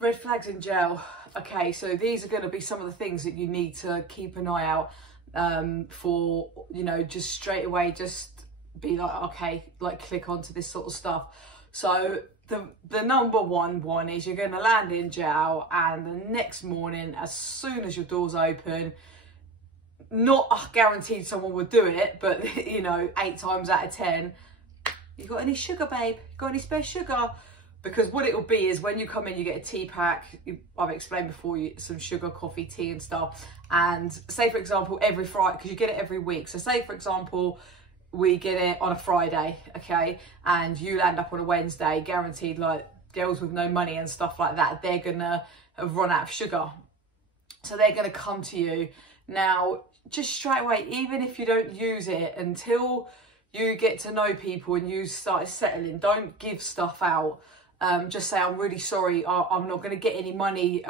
Red flags in jail. Okay, so these are going to be some of the things that you need to keep an eye out for, you know, just straight away, just be like, okay, like click onto this sort of stuff. So the number one is you're going to land in jail, and the next morning, as soon as your door's open, not guaranteed someone would do it, but you know, 8 times out of 10, you got any sugar, babe? Got any spare sugar? Because what it'll be is when you come in, you get a tea pack. I've explained before, some sugar, coffee, tea and stuff. And say, for example, every Friday, because you get it every week. So say, for example, we get it on a Friday, okay? And you land up on a Wednesday, guaranteed, like girls with no money and stuff like that, they're gonna have run out of sugar. So they're gonna come to you. Now, just straight away, even if you don't use it until you get to know people and you start settling, don't give stuff out. Just say, I'm really sorry, I'm not going to get any money,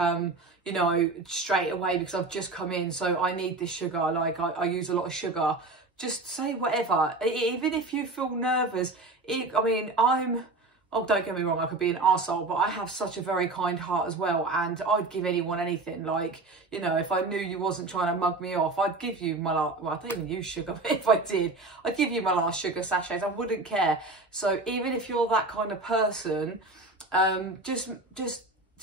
you know, straight away because I've just come in, so I need this sugar, like I use a lot of sugar. Just say whatever, even if you feel nervous. I mean, oh, don't get me wrong, I could be an arsehole, but I have such a very kind heart as well, and I'd give anyone anything. Like, you know, if I knew you wasn't trying to mug me off, I'd give you my last, well, I don't even use sugar, but if I did, I'd give you my last sugar sachets. I wouldn't care. So even if you're that kind of person, just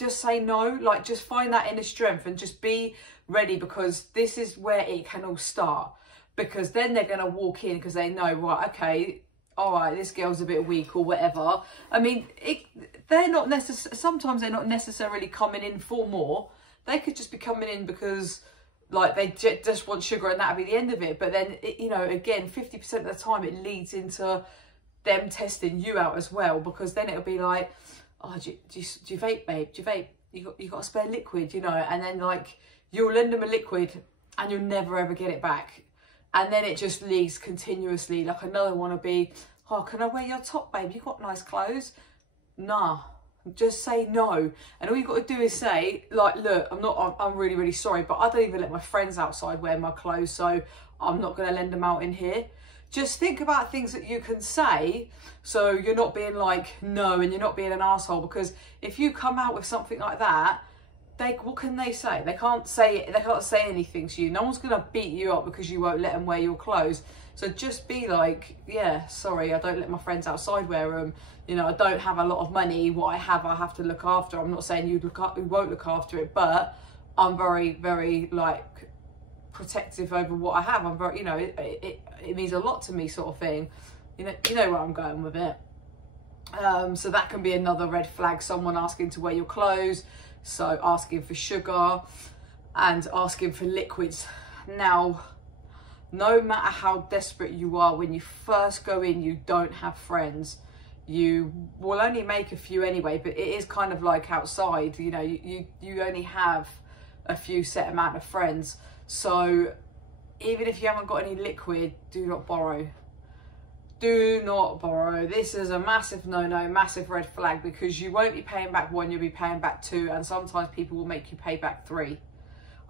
say no. Like, just find that inner strength and just be ready, because this is where it can all start. Because then they're going to walk in because they know, right, okay, all right, this girl's a bit weak or whatever. I mean, they're not sometimes they're not necessarily coming in for more. They could just be coming in because, like, they just want sugar and that'll be the end of it. But then, you know, again, 50% of the time it leads into them testing you out as well, because then it'll be like, oh, do you vape, babe? Do you vape? You got a spare liquid, you know? And then, like, you'll lend them a liquid and you'll never ever get it back. And then it just leads continuously. Like, another one will be, oh, can I wear your top, babe? You got nice clothes. Nah, just say no. And all you got to do is say, like, look, I'm really, really sorry, but I don't even let my friends outside wear my clothes, so I'm not going to lend them out in here. Just think about things that you can say, so you're not being like, no, and you're not being an arsehole. Because if you come out with something like that, what can they say? They can't say anything to you. No one's gonna beat you up because you won't let them wear your clothes. So just be like, yeah, sorry, I don't let my friends outside wear them. You know, I don't have a lot of money. What I have to look after. I'm not saying you won't look after it, but I'm very, very, like, protective over what I have. I'm very, you know, it means a lot to me, sort of thing. You know where I'm going with it. So that can be another red flag. Someone asking to wear your clothes. So asking for sugar and asking for liquids. Now, no matter how desperate you are, when you first go in, you don't have friends. You will only make a few anyway, but it is kind of like outside, you know, you only have a few set amount of friends. So even if you haven't got any liquid, do not borrow. Do not borrow. This is a massive no-no, massive red flag, because you won't be paying back 1, you'll be paying back 2, and sometimes people will make you pay back 3.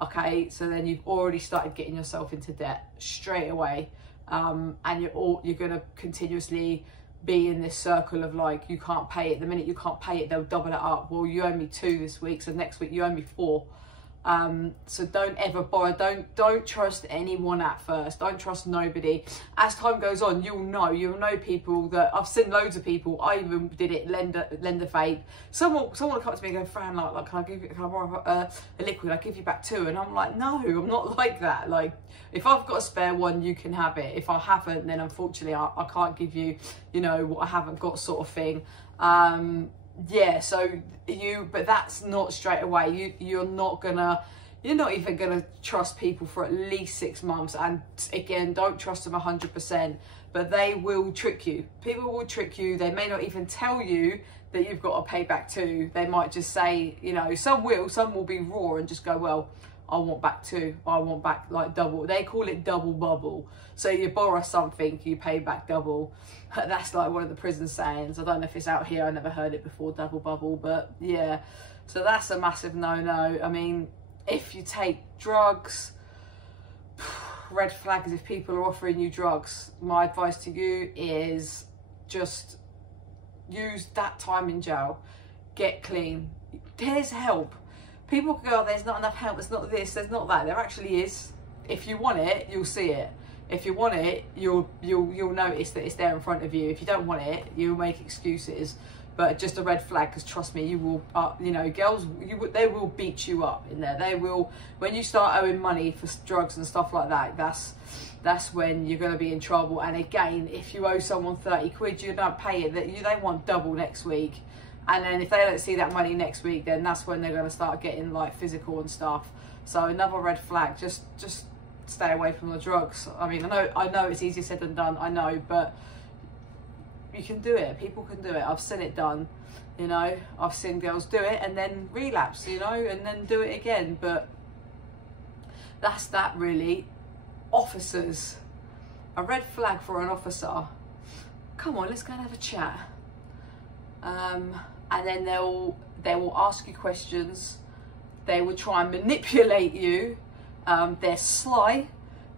Okay, so then you've already started getting yourself into debt straight away, and you're going to continuously be in this circle of, like, you can't pay it. The minute you can't pay it, they'll double it up. Well, you owe me 2 this week, so next week you owe me 4. So don't ever borrow. Don't trust anyone at first. Don't trust nobody. As time goes on, you'll know people that I've seen loads of people. I even did it, lend a vape. Someone will come up to me and go, Fran, like, can I borrow a liquid? I'll give you back 2. And I'm like, no, I'm not like that. Like, if I've got a spare 1, you can have it. If I haven't, then unfortunately I can't give you, you know, what I haven't got, sort of thing. Yeah, so but that's not straight away. You're not even gonna trust people for at least 6 months. And again, don't trust them 100%, but they will trick you. People will trick you. They may not even tell you that you've got to pay back 2. They might just say, you know, some will be raw and just go, well, I want back 2. I want back, like, double. They call it double bubble. So you borrow something, you pay back double. That's like one of the prison sayings. I don't know if it's out here. I never heard it before, double bubble. But yeah, so that's a massive no-no. I mean, if you take drugs, red flags if people are offering you drugs. My advice to you is just use that time in jail. Get clean. Here's help. People can go, oh, there's not enough help, there's not this, there's not that. There actually is. If you want it, you'll see it. If you want it, you'll notice that it's there in front of you. If you don't want it, you'll make excuses. But just a red flag, because trust me, you will, you know, girls, they will beat you up in there. They will, when you start owing money for drugs and stuff like that, that's when you're going to be in trouble. And again, if you owe someone 30 quid, you don't pay it, they want double next week. And then if they don't see that money next week, then that's when they're going to start getting like physical and stuff. So another red flag, just stay away from the drugs. I mean, I know it's easier said than done, I know, but you can do it. People can do it. I've seen it done, you know. I've seen girls do it and then relapse, you know, and then do it again. But that's that really. Officers, a red flag for an officer. Come on, let's go and have a chat. And then they will ask you questions. They will try and manipulate you. They're sly.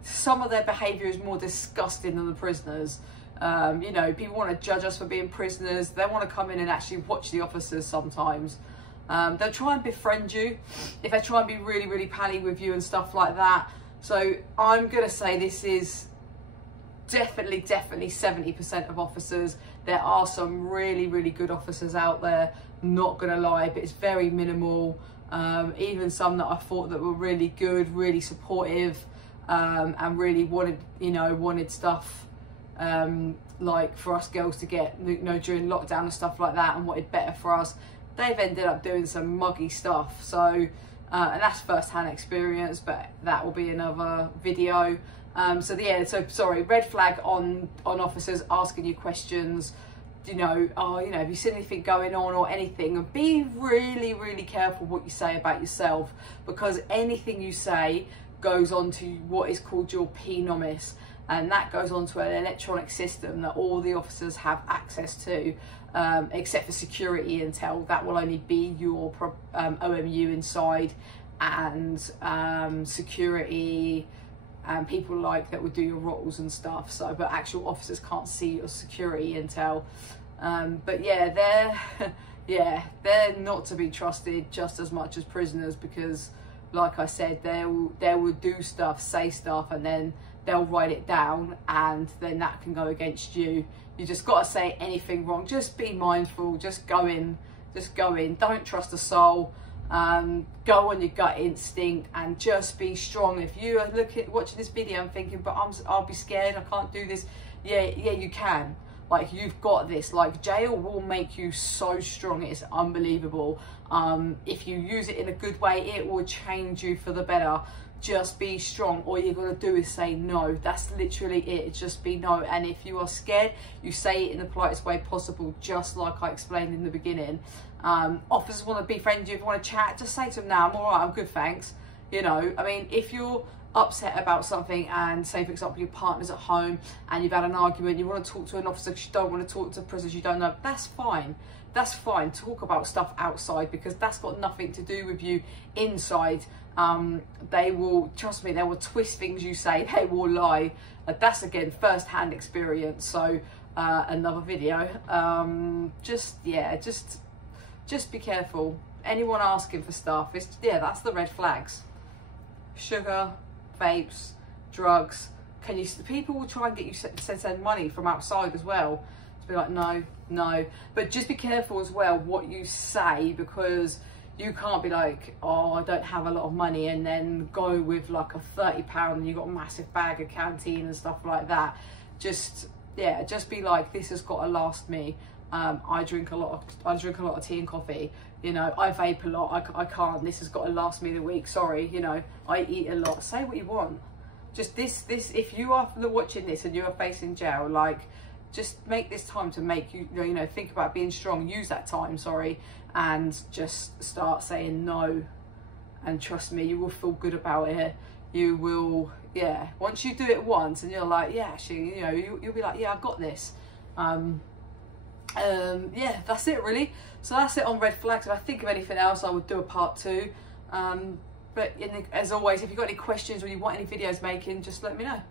Some of their behaviour is more disgusting than the prisoners. You know, people want to judge us for being prisoners. They want to come in and actually watch the officers sometimes. They'll try and befriend you if they try and be really, really pally with you and stuff like that. So I'm going to say this is definitely 70% of officers. There are some really, really good officers out there, not going to lie, but it's very minimal. Even some that I thought that were really good, really supportive, and really wanted stuff like for us girls to get, you know, during lockdown and stuff like that, and wanted better for us. They've ended up doing some muggy stuff. So and that's first-hand experience, but that will be another video. So sorry, red flag on officers asking you questions, you know, oh, you know, have you seen anything going on or anything? And be really, really careful what you say about yourself, because anything you say goes on to what is called your P-NOMIS, and that goes on to an electronic system that all the officers have access to, except for security intel. That will only be your OMU inside, and security and people like that would do your roles and stuff. So, but actual officers can't see your security intel. But yeah, they're not to be trusted just as much as prisoners, because like I said, they will do stuff, say stuff, and then they'll write it down, and then that can go against you. You just got to say anything wrong. Just be mindful. Just go in. Don't trust a soul. Go on your gut instinct and just be strong. If you are watching this video and thinking, but I'll be scared, I can't do this. Yeah, you can. Like, you've got this. Like, jail will make you so strong. It's unbelievable. If you use it in a good way, it will change you for the better. Just be strong. All you're going to do is say no. That's literally it. Just be no. And if you are scared, you say it in the politest way possible, just like I explained in the beginning. Officers want to befriend you, if you want to chat, just say to them, now I'm all right, I'm good, thanks. You know, I mean, if you're upset about something, and say for example your partner's at home and you've had an argument, you want to talk to an officer because you don't want to talk to prisoners you don't know, that's fine. That's fine. Talk about stuff outside, because that's got nothing to do with you inside. They will, trust me, they will twist things you say, they will lie. That's again first-hand experience. So another video. Just be careful. Anyone asking for stuff, that's the red flags. Sugar, vapes, drugs. People will try and get you to send money from outside as well. To be like, no. But just be careful as well what you say, because you can't be like, oh, I don't have a lot of money, and then go with like a £30 and you've got a massive bag of canteen and stuff like that. Just be like, this has got to last me. I drink a lot of tea and coffee. You know, I vape a lot. I can't. This has got to last me the week. Sorry, you know, I eat a lot. Say what you want. Just this. If you are watching this and you are facing jail, like, just make this time to make you know, think about being strong. Use that time, and just start saying no. And trust me, you will feel good about it. You will, once you do it once and you're like, yeah, actually, you know, you'll be like, yeah, I've got this. That's it really. So that's it on red flags. If I think of anything else, I would do a part 2. But as always, if you've got any questions or you want any videos making, just let me know.